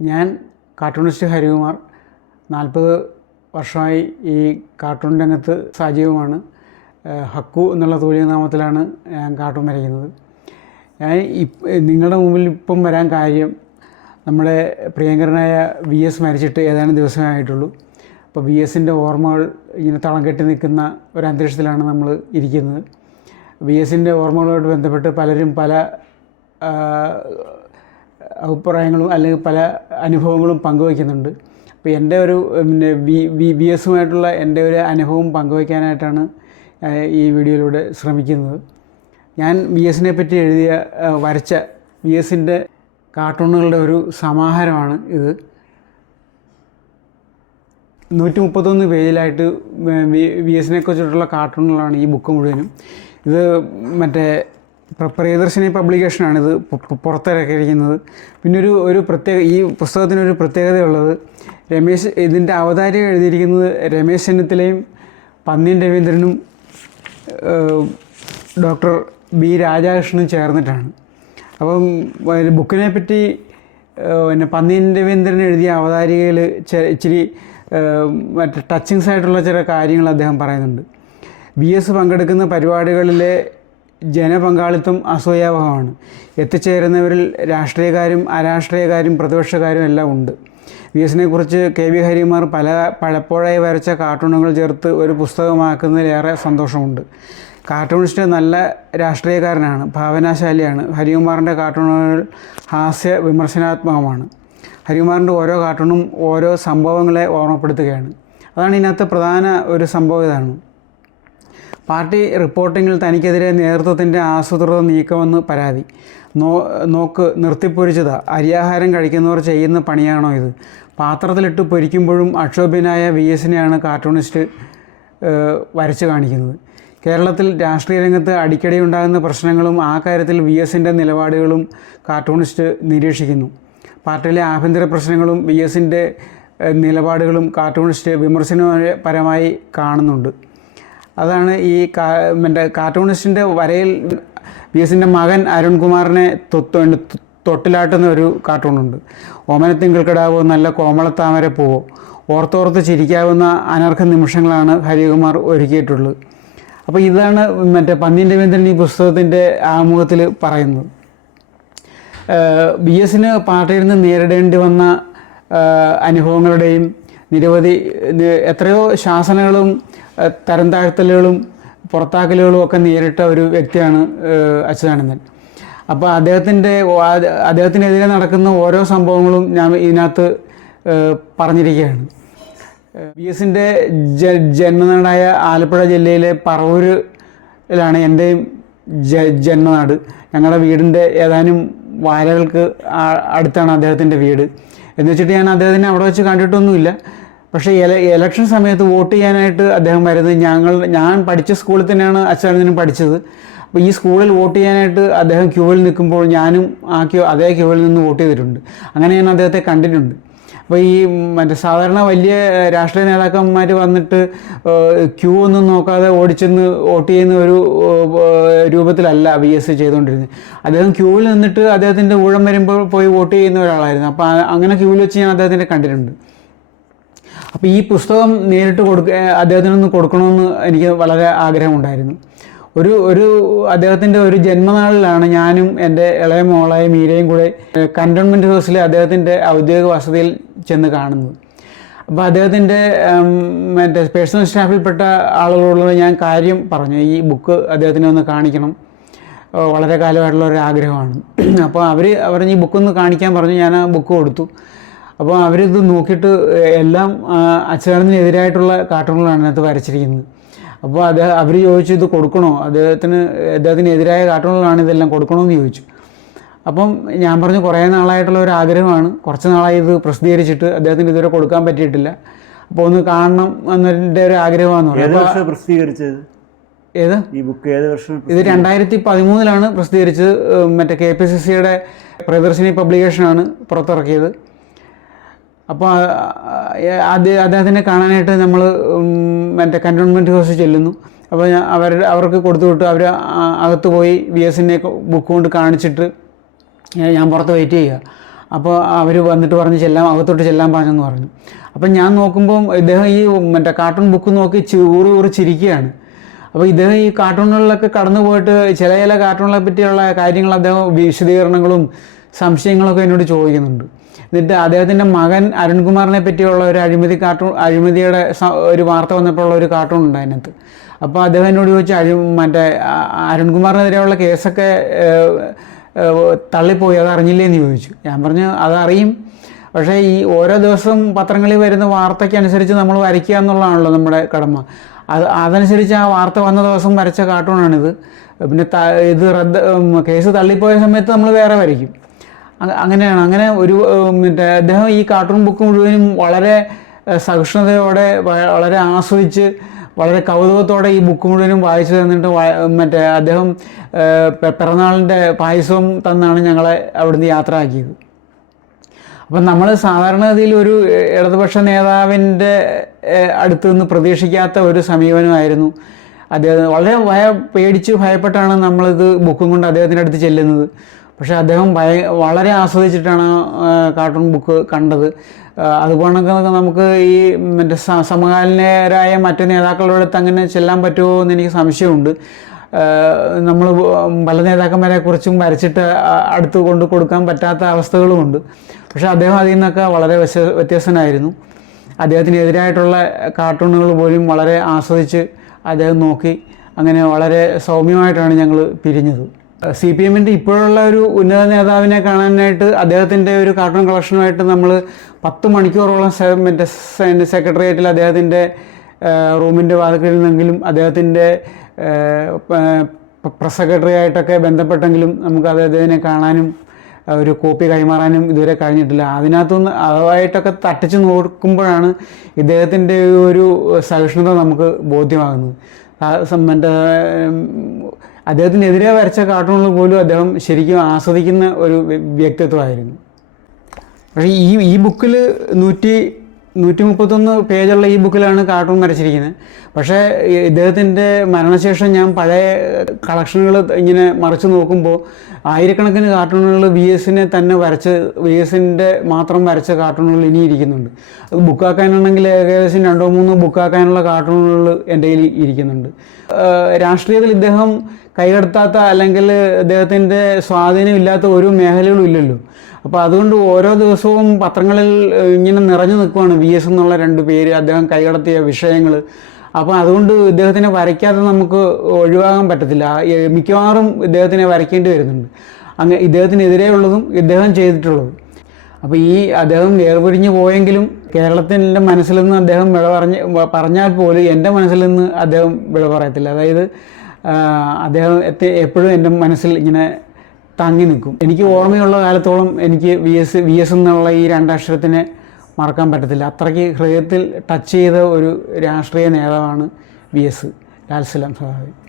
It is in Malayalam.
ഞാൻ കാർട്ടൂണിസ്റ്റ് ഹരികുമാർ നാൽപ്പത് വർഷമായി ഈ കാർട്ടൂൺ രംഗത്ത് സജീവമാണ്. ഹക്കു എന്നുള്ള നാമത്തിലാണ് ഞാൻ കാർട്ടൂൺ വരയ്ക്കുന്നത്. ഞാൻ നിങ്ങളുടെ മുമ്പിൽ ഇപ്പം വരാൻ കാര്യം നമ്മുടെ പ്രിയങ്കരനായ വി എസ് മരിച്ചിട്ട് ഏതാനും ദിവസമേ ആയിട്ടുള്ളൂ അപ്പോൾ വി എസിന്റെ ഓർമ്മകൾ ഇങ്ങനെ തളം കെട്ടി നിൽക്കുന്ന ഒരു അന്തരീക്ഷത്തിലാണ് നമ്മൾ ഇരിക്കുന്നത്. വി എസിന്റെ ഓർമ്മകളുമായിട്ട് ബന്ധപ്പെട്ട് പലരും പല അഭിപ്രായങ്ങളും അല്ലെങ്കിൽ പല അനുഭവങ്ങളും പങ്കുവയ്ക്കുന്നുണ്ട്. അപ്പോൾ എന്റെ ഒരു പിന്നെ വി വി ബി എസുമായിട്ടുള്ള എന്റെ ഒരു അനുഭവം പങ്കുവയ്ക്കാനായിട്ടാണ് ഈ വീഡിയോയിലൂടെ ശ്രമിക്കുന്നത്. ഞാൻ വി എസിനെ പറ്റി എഴുതിയ വരച്ച വി എസിന്റെ കാർട്ടൂണുകളുടെ ഒരു സമാഹാരമാണ് ഇത്. നൂറ്റി മുപ്പത്തൊന്ന് പേജിലായിട്ട് വി- എസിനെ കുറിച്ചിട്ടുള്ള കാർട്ടൂണുകളാണ് ഈ ബുക്ക് മുഴുവനും. ഇത് മറ്റേ പ്രിയദർശിനി പബ്ലിക്കേഷനാണ് ഇത് പുറത്തിറക്കിയിരിക്കുന്നത്. പിന്നെ ഒരു ഒരു പ്രത്യേക ഈ പുസ്തകത്തിനൊരു പ്രത്യേകതയുള്ളത് രമേശ് ഇതിന്റെ അവതാരിക എഴുതിയിരിക്കുന്നത് രമേശ് ചെന്നിത്തലയും പന്നിയൻ രവീന്ദ്രനും ഡോക്ടർ ബി രാധാകൃഷ്ണനും ചേർന്നിട്ടാണ്. അപ്പം ബുക്കിനെ പറ്റി പിന്നെ പന്നിയൻ രവീന്ദ്രൻ എഴുതിയ അവതാരികയിൽ ഇച്ചിരി മറ്റേ ടച്ചിങ്സ് ആയിട്ടുള്ള ചില കാര്യങ്ങൾ അദ്ദേഹം പറയുന്നുണ്ട്. ബി എസ് പങ്കെടുക്കുന്ന പരിപാടികളിലെ ജനപങ്കാളിത്തം അസൂയാവഹമാണ്. എത്തിച്ചേരുന്നവരിൽ രാഷ്ട്രീയക്കാരും അരാഷ്ട്രീയക്കാരും പ്രതിപക്ഷക്കാരും എല്ലാം ഉണ്ട്. വി എസിനെ കുറിച്ച് കെ വി ഹരിമാർ പല പലപ്പോഴായി വരച്ച കാർട്ടൂണുകൾ ചേർത്ത് ഒരു പുസ്തകമാക്കുന്നതിലേറെ സന്തോഷമുണ്ട്. കാർട്ടൂണിസ്റ്റ് നല്ല രാഷ്ട്രീയക്കാരനാണ് ഭാവനാശാലിയാണ്. ഹരികുമാറിന്റെ കാർട്ടൂണുകൾ ഹാസ്യ വിമർശനാത്മകമാണ്. ഹരികുമാറിന്റെ ഓരോ കാർട്ടൂണും ഓരോ സംഭവങ്ങളെ ഓർമ്മപ്പെടുത്തുകയാണ്. അതാണ് ഇതിനകത്ത് പ്രധാന ഒരു സംഭവം ഇതാണ്. പാർട്ടി റിപ്പോർട്ടിങ്ങിൽ തനിക്കെതിരെ നേതൃത്വത്തിന്റെ ആസൂത്രിത നീക്കമെന്ന് പരാതി. നോ നോക്ക് നിർത്തിപ്പൊരിച്ചതാ. അരിയാഹാരം കഴിക്കുന്നവർ ചെയ്യുന്ന പണിയാണോ ഇത്? പാത്രത്തിലിട്ട് പൊരിക്കുമ്പോഴും അക്ഷോഭ്യനായ വി എസിനെയാണ് കാർട്ടൂണിസ്റ്റ് വരച്ചു കാണിക്കുന്നത്. കേരളത്തിൽ രാഷ്ട്രീയ രംഗത്ത് അടിക്കടി ഉണ്ടാകുന്ന പ്രശ്നങ്ങളും ആ കാര്യത്തിൽ വി എസിന്റെ നിലപാടുകളും കാർട്ടൂണിസ്റ്റ് നിരീക്ഷിക്കുന്നു. പാർട്ടിയിലെ ആഭ്യന്തര പ്രശ്നങ്ങളും വി എസിന്റെ നിലപാടുകളും കാർട്ടൂണിസ്റ്റ് വിമർശനപരമായി കാണുന്നുണ്ട്. അതാണ് ഈ കാ മറ്റേ കാർട്ടൂണിസ്റ്റിന്റെ വരയിൽ വി എസിന്റെ മകൻ അരുൺകുമാറിനെ തൊട്ട് തൊട്ടിലാട്ടുന്ന ഒരു കാർട്ടൂണുണ്ട്. ഓമനത്തിങ്കൾ കിടാവോ നല്ല കോമളത്താമര പോവോ. ഓർത്തോർത്ത് ചിരിക്കാവുന്ന അനർഘ നിമിഷങ്ങളാണ് ഹരികുമാർ ഒരുക്കിയിട്ടുള്ളത്. അപ്പോൾ ഇതാണ് മറ്റേ പന്ന്യൻ രവീന്ദ്രൻ ഈ പുസ്തകത്തിന്റെ ആമുഖത്തിൽ പറയുന്നത്. ബി എസിന് പാർട്ടിയിൽ നിന്ന് നേരിടേണ്ടി വന്ന അനുഭവങ്ങളുടെയും നിരവധി എത്രയോ ശാസനകളും തരം താഴ്ത്തലുകളും പുറത്താക്കലുകളും ഒക്കെ നേരിട്ട ഒരു വ്യക്തിയാണ് അച്യുതാനന്ദൻ. അപ്പോൾ അദ്ദേഹത്തിന്റെ അദ്ദേഹത്തിനെതിരെ നടക്കുന്ന ഓരോ സംഭവങ്ങളും ഞാൻ ഇതിനകത്ത് പറഞ്ഞിരിക്കുകയാണ്. വി എസിന്റെ ജ ജന്മനാടായ ആലപ്പുഴ ജില്ലയിലെ പറവൂരിലാണ് എന്റെയും ജ ജന്മനാട്. ഞങ്ങളുടെ വീടിന്റെ ഏതാനും വാരകൾക്ക് അടുത്താണ് അദ്ദേഹത്തിന്റെ വീട്. എന്ന് വെച്ചിട്ട് ഞാൻ അദ്ദേഹത്തിനെ അവിടെ വെച്ച് കണ്ടിട്ടൊന്നുമില്ല. പക്ഷേ ഇല ഇലക്ഷൻ സമയത്ത് വോട്ട് ചെയ്യാനായിട്ട് അദ്ദേഹം വരുന്നത് ഞങ്ങൾ ഞാൻ പഠിച്ച സ്കൂളിൽ തന്നെയാണ് അച്ഛനും പഠിച്ചത്. അപ്പോൾ ഈ സ്കൂളിൽ വോട്ട് ചെയ്യാനായിട്ട് അദ്ദേഹം ക്യൂവിൽ നിൽക്കുമ്പോൾ ഞാനും ആ ക്യൂ അതേ ക്യൂവിൽ നിന്ന് വോട്ട് ചെയ്തിട്ടുണ്ട്. അങ്ങനെ ഞാൻ അദ്ദേഹത്തെ കണ്ടിട്ടുണ്ട്. അപ്പോൾ ഈ മറ്റേ സാധാരണ വലിയ രാഷ്ട്രീയ നേതാക്കന്മാർ വന്നിട്ട് ക്യൂ ഒന്നും നോക്കാതെ ഓടിച്ചെന്ന് വോട്ട് ചെയ്യുന്ന ഒരു രൂപത്തിലല്ല വി എസ് ചെയ്തുകൊണ്ടിരുന്നത്. അദ്ദേഹം ക്യൂവിൽ നിന്നിട്ട് അദ്ദേഹത്തിന്റെ ഊഴം വരുമ്പോൾ പോയി വോട്ട് ചെയ്യുന്ന ഒരാളായിരുന്നു. അപ്പോൾ അങ്ങനെ ക്യൂവിൽ വെച്ച് ഞാൻ അദ്ദേഹത്തിന്റെ കണ്ടിട്ടുണ്ട്. അപ്പോൾ ഈ പുസ്തകം നേരിട്ട് കൊടുക്ക അദ്ദേഹത്തിനൊന്ന് കൊടുക്കണമെന്ന് എനിക്ക് വളരെ ആഗ്രഹമുണ്ടായിരുന്നു. ഒരു ഒരു അദ്ദേഹത്തിന്റെ ഒരു ജന്മനാളിലാണ് ഞാനും എന്റെ ഇളയ മോളായ മീരയും കൂടെ കന്റോൺമെന്റ് ഹൗസിലെ അദ്ദേഹത്തിന്റെ ഔദ്യോഗിക വസതിയിൽ ചെന്ന് കാണുന്നത്. അപ്പോൾ അദ്ദേഹത്തിന്റെ മറ്റേ പേഴ്സണൽ സ്റ്റാഫിൽപ്പെട്ട ആളുകളോട് ഞാൻ കാര്യം പറഞ്ഞു. ഈ ബുക്ക് അദ്ദേഹത്തിനെ ഒന്ന് കാണിക്കണം. വളരെ കാലമായിട്ടുള്ള ഒരു ആഗ്രഹമാണ്. അപ്പോൾ അവർ അവർ ഈ ബുക്കൊന്ന് കാണിക്കാൻ പറഞ്ഞു. ഞാൻ ആ ബുക്ക് കൊടുത്തു. അപ്പോൾ അവരിത് നോക്കിയിട്ട് എല്ലാം അച്യുതാനന്ദനെതിരായിട്ടുള്ള കാർട്ടൂണുകളാണ് അതിനകത്ത് വരച്ചിരിക്കുന്നത്. അപ്പോൾ അദ്ദേഹം അവർ ചോദിച്ചു ഇത് കൊടുക്കണോ? അദ്ദേഹത്തിന് അദ്ദേഹത്തിനെതിരായ കാർട്ടൂണുകളാണ് ഇതെല്ലാം കൊടുക്കണമെന്ന് ചോദിച്ചു. അപ്പം ഞാൻ പറഞ്ഞു കുറേ നാളായിട്ടുള്ള ഒരു ആഗ്രഹമാണ്. കുറച്ച് നാളായി ഇത് പ്രസിദ്ധീകരിച്ചിട്ട് അദ്ദേഹത്തിന് ഇതുവരെ കൊടുക്കാൻ പറ്റിയിട്ടില്ല. അപ്പോൾ ഒന്ന് കാണണം എന്നതിന്റെ ഒരു ആഗ്രഹമാണ് പ്രസിദ്ധീകരിച്ചത്? ഏത്? ഈ ബുക്ക് ഏത് വർഷം ഇത് രണ്ടായിരത്തി പതിമൂന്നിലാണ് പ്രസിദ്ധീകരിച്ചത്. മറ്റേ കെ പി സി സിയുടെ പ്രദർശിനി പബ്ലിക്കേഷനാണ് പുറത്തിറക്കിയത്. അപ്പോൾ അത് അദ്ദേഹത്തിനെ കാണാനായിട്ട് നമ്മൾ മറ്റേ കന്റോൺമെന്റ് ഹൗസിൽ ചെല്ലുന്നു. അപ്പോൾ ഞാൻ അവർ അവർക്ക് കൊടുത്തു വിട്ടു. അവർ അകത്ത് പോയി വി എസിനെ ബുക്ക് കൊണ്ട് കാണിച്ചിട്ട് ഞാൻ- പുറത്ത് വെയിറ്റ് ചെയ്യുക. അപ്പോൾ അവർ വന്നിട്ട് പറഞ്ഞ് ചെല്ലാൻ അകത്തോട്ട് ചെല്ലാൻ പറഞ്ഞെന്ന് പറഞ്ഞു. അപ്പം ഞാൻ നോക്കുമ്പോൾ ഇദ്ദേഹം ഈ മറ്റേ കാർട്ടൂൺ ബുക്ക് നോക്കി ചൂറ് ഊറി ചിരിക്കുകയാണ്. അപ്പോൾ ഇദ്ദേഹം ഈ കാർട്ടൂണുകളിലൊക്കെ കടന്നു പോയിട്ട് ചില ചില കാർട്ടൂണുകളെ പറ്റിയുള്ള കാര്യങ്ങൾ അദ്ദേഹം വിശദീകരണങ്ങളും സംശയങ്ങളൊക്കെ എന്നോട് ചോദിക്കുന്നുണ്ട്. എന്നിട്ട് അദ്ദേഹത്തിന്റെ മകൻ അരുൺകുമാറിനെ പറ്റിയുള്ള ഒരു അഴിമതി കാർട്ടൂൺ അഴിമതിയുടെ ഒരു വാർത്ത വന്നപ്പോൾ ഉള്ള ഒരു കാർട്ടൂൺ ഉണ്ട് അതിനകത്ത്. അപ്പോൾ അദ്ദേഹം എന്നോട് ചോദിച്ചു അഴി മറ്റേ അരുൺകുമാറിനെതിരെയുള്ള കേസൊക്കെ തള്ളിപ്പോയി അത് അറിഞ്ഞില്ലേന്ന് ചോദിച്ചു. ഞാൻ പറഞ്ഞു അതറിയും പക്ഷേ ഈ ഓരോ ദിവസവും പത്രങ്ങളിൽ വരുന്ന വാർത്തയ്ക്കനുസരിച്ച് നമ്മൾ വരയ്ക്കുക എന്നുള്ളതാണല്ലോ നമ്മുടെ കടമ. അത് അതനുസരിച്ച് ആ വാർത്ത വന്ന ദിവസം വരച്ച കാർട്ടൂണാണിത്. പിന്നെ ഇത് റദ്ദ് കേസ് തള്ളിപ്പോയ സമയത്ത് നമ്മൾ വേറെ വരയ്ക്കും. അങ്ങനെയാണ്. അങ്ങനെ ഒരു മറ്റേ അദ്ദേഹം ഈ കാർട്ടൂൺ ബുക്ക് മുഴുവനും വളരെ സഹിഷ്ണുതയോടെ വളരെ ആസ്വദിച്ച് വളരെ കൗതുകത്തോടെ ഈ ബുക്ക് മുഴുവനും വായിച്ചു തന്നിട്ട് മറ്റേ അദ്ദേഹം പിറന്നാളിന്റെ പായസവും തന്നാണ് ഞങ്ങളെ അവിടുന്ന് യാത്ര ആക്കിയത് അപ്പം നമ്മൾ സാധാരണഗതിയിൽ ഒരു ഇടതുപക്ഷ നേതാവിന്റെ അടുത്തു നിന്ന് പ്രതീക്ഷിക്കാത്ത ഒരു സമീപനമായിരുന്നു. അദ്ദേഹം വളരെ ഭയ പേടിച്ച് ഭയപ്പെട്ടാണ് നമ്മളിത് ബുക്കും കൊണ്ട് അദ്ദേഹത്തിന്റെ അടുത്ത് ചെല്ലുന്നത്. പക്ഷേ അദ്ദേഹം ഭയ വളരെ ആസ്വദിച്ചിട്ടാണ് കാർട്ടൂൺ ബുക്ക് കണ്ടത്. അതുപോലെ നമുക്ക് ഈ മറ്റേ സമകാലീനരായ മറ്റു നേതാക്കളുടെ അടുത്ത് അങ്ങനെ ചെല്ലാൻ പറ്റുമോ എന്ന് എനിക്ക് സംശയമുണ്ട്. നമ്മൾ പല നേതാക്കന്മാരെ കുറിച്ചും വരച്ചിട്ട് അടുത്ത് കൊണ്ട് കൊടുക്കാൻ പറ്റാത്ത അവസ്ഥകളുമുണ്ട് പക്ഷേ അദ്ദേഹം അതിൽ നിന്നൊക്കെ വളരെ വ്യത്യ- വ്യത്യസ്തനായിരുന്നു. അദ്ദേഹത്തിനെതിരായിട്ടുള്ള കാർട്ടൂണുകൾ പോലും വളരെ ആസ്വദിച്ച് അദ്ദേഹം നോക്കി. അങ്ങനെ വളരെ സൗമ്യമായിട്ടാണ് ഞങ്ങൾ പിരിഞ്ഞത്. സി പി എമ്മിന്റെ ഇപ്പോഴുള്ള ഒരു ഉന്നത നേതാവിനെ കാണാനായിട്ട് അദ്ദേഹത്തിന്റെ ഒരു കാർട്ടൂൺ കളക്ഷനുമായിട്ട് നമ്മൾ പത്ത് മണിക്കൂറോളം മറ്റേ സെക്രട്ടേറിയറ്റിൽ അദ്ദേഹത്തിന്റെ റൂമിന്റെ വാതിൽക്കൽ നിന്നെങ്കിലും അദ്ദേഹത്തിന്റെ പ്രസ് സെക്രട്ടറി ആയിട്ടൊക്കെ ബന്ധപ്പെട്ടെങ്കിലും നമുക്ക് അദ്ദേഹത്തിനെ കാണാനും ഒരു കോപ്പി കൈമാറാനും ഇതുവരെ കഴിഞ്ഞിട്ടില്ല. അതിനകത്തുനിന്ന് അതുമായിട്ടൊക്കെ തട്ടിച്ച് നോക്കുമ്പോഴാണ് ഇദ്ദേഹത്തിന്റെ ഒരു സഹിഷ്ണുത നമുക്ക് ബോധ്യമാകുന്നത്. മറ്റേ അദ്ദേഹത്തിനെതിരെ വരച്ച കാർട്ടൂണുകൾ പോലും അദ്ദേഹം ശരിക്കും ആസ്വദിക്കുന്ന ഒരു വ്യക്തിത്വമായിരുന്നു. പക്ഷേ ഈ ഈ ബുക്കിൽ നൂറ്റി നൂറ്റി മുപ്പത്തൊന്ന് പേജുള്ള ഈ ബുക്കിലാണ് കാർട്ടൂൺ വരച്ചിരിക്കുന്നത്. പക്ഷേ ഇദ്ദേഹത്തിന്റെ മരണശേഷം ഞാൻ പഴയ കളക്ഷനുകൾ ഇങ്ങനെ മറിച്ച് നോക്കുമ്പോൾ ആയിരക്കണക്കിന് കാർട്ടൂണുകൾ വി എസിനെ തന്നെ വരച്ച് വി എസിന്റെ മാത്രം വരച്ച കാർട്ടൂണുകൾ ഇനി ഇരിക്കുന്നുണ്ട്. അത് ബുക്കാക്കാനാണെങ്കിൽ ഏകദേശം രണ്ടോ മൂന്നോ ബുക്കാക്കാനുള്ള കാർട്ടൂണുകൾ എന്റെ കയ്യിൽ ഇരിക്കുന്നുണ്ട്. രാഷ്ട്രീയത്തിൽ ഇദ്ദേഹം കൈകടത്താത്ത അല്ലെങ്കിൽ അദ്ദേഹത്തിന്റെ സ്വാധീനമില്ലാത്ത ഒരു മേഖലകളും ഇല്ലല്ലോ. അപ്പോൾ അതുകൊണ്ട് ഓരോ ദിവസവും പത്രങ്ങളിൽ ഇങ്ങനെ നിറഞ്ഞു നിൽക്കുവാണ് വി എസ് എന്നുള്ള രണ്ട് പേര് അദ്ദേഹം കൈകടത്തിയ വിഷയങ്ങൾ അപ്പോൾ അതുകൊണ്ട് ഇദ്ദേഹത്തിനെ വരയ്ക്കാതെ നമുക്ക് ഒഴിവാകാൻ പറ്റത്തില്ല. മിക്കവാറും ഇദ്ദേഹത്തിനെ വരയ്ക്കേണ്ടി വരുന്നുണ്ട്. അങ്ങ് ഇദ്ദേഹത്തിനെതിരെയുള്ളതും ഇദ്ദേഹം ചെയ്തിട്ടുള്ളതും. അപ്പോൾ ഈ അദ്ദേഹം വേർപിരിഞ്ഞു പോയെങ്കിലും കേരളത്തിന്റെ മനസ്സിൽ നിന്ന് അദ്ദേഹം വിള പറഞ്ഞ് പറഞ്ഞാൽ പോലും എന്റെ മനസ്സിൽ നിന്ന് അദ്ദേഹം വിള പറയത്തില്ല. അതായത് ആ, അദ്ദേഹം എത്തി- എപ്പോഴും എന്റെ മനസ്സിൽ ഇങ്ങനെ തങ്ങി നിൽക്കും. എനിക്ക് ഓർമ്മയുള്ള കാലത്തോളം എനിക്ക് വി എസ് വി എസ് എന്നുള്ള ഈ രണ്ടക്ഷരത്തിനെ മറക്കാൻ പറ്റത്തില്ല. അത്രയ്ക്ക് ഹൃദയത്തിൽ ടച്ച് ചെയ്ത ഒരു രാഷ്ട്രീയ നേതാവാണ് വി എസ് ലാൽസലാം സഹാബി.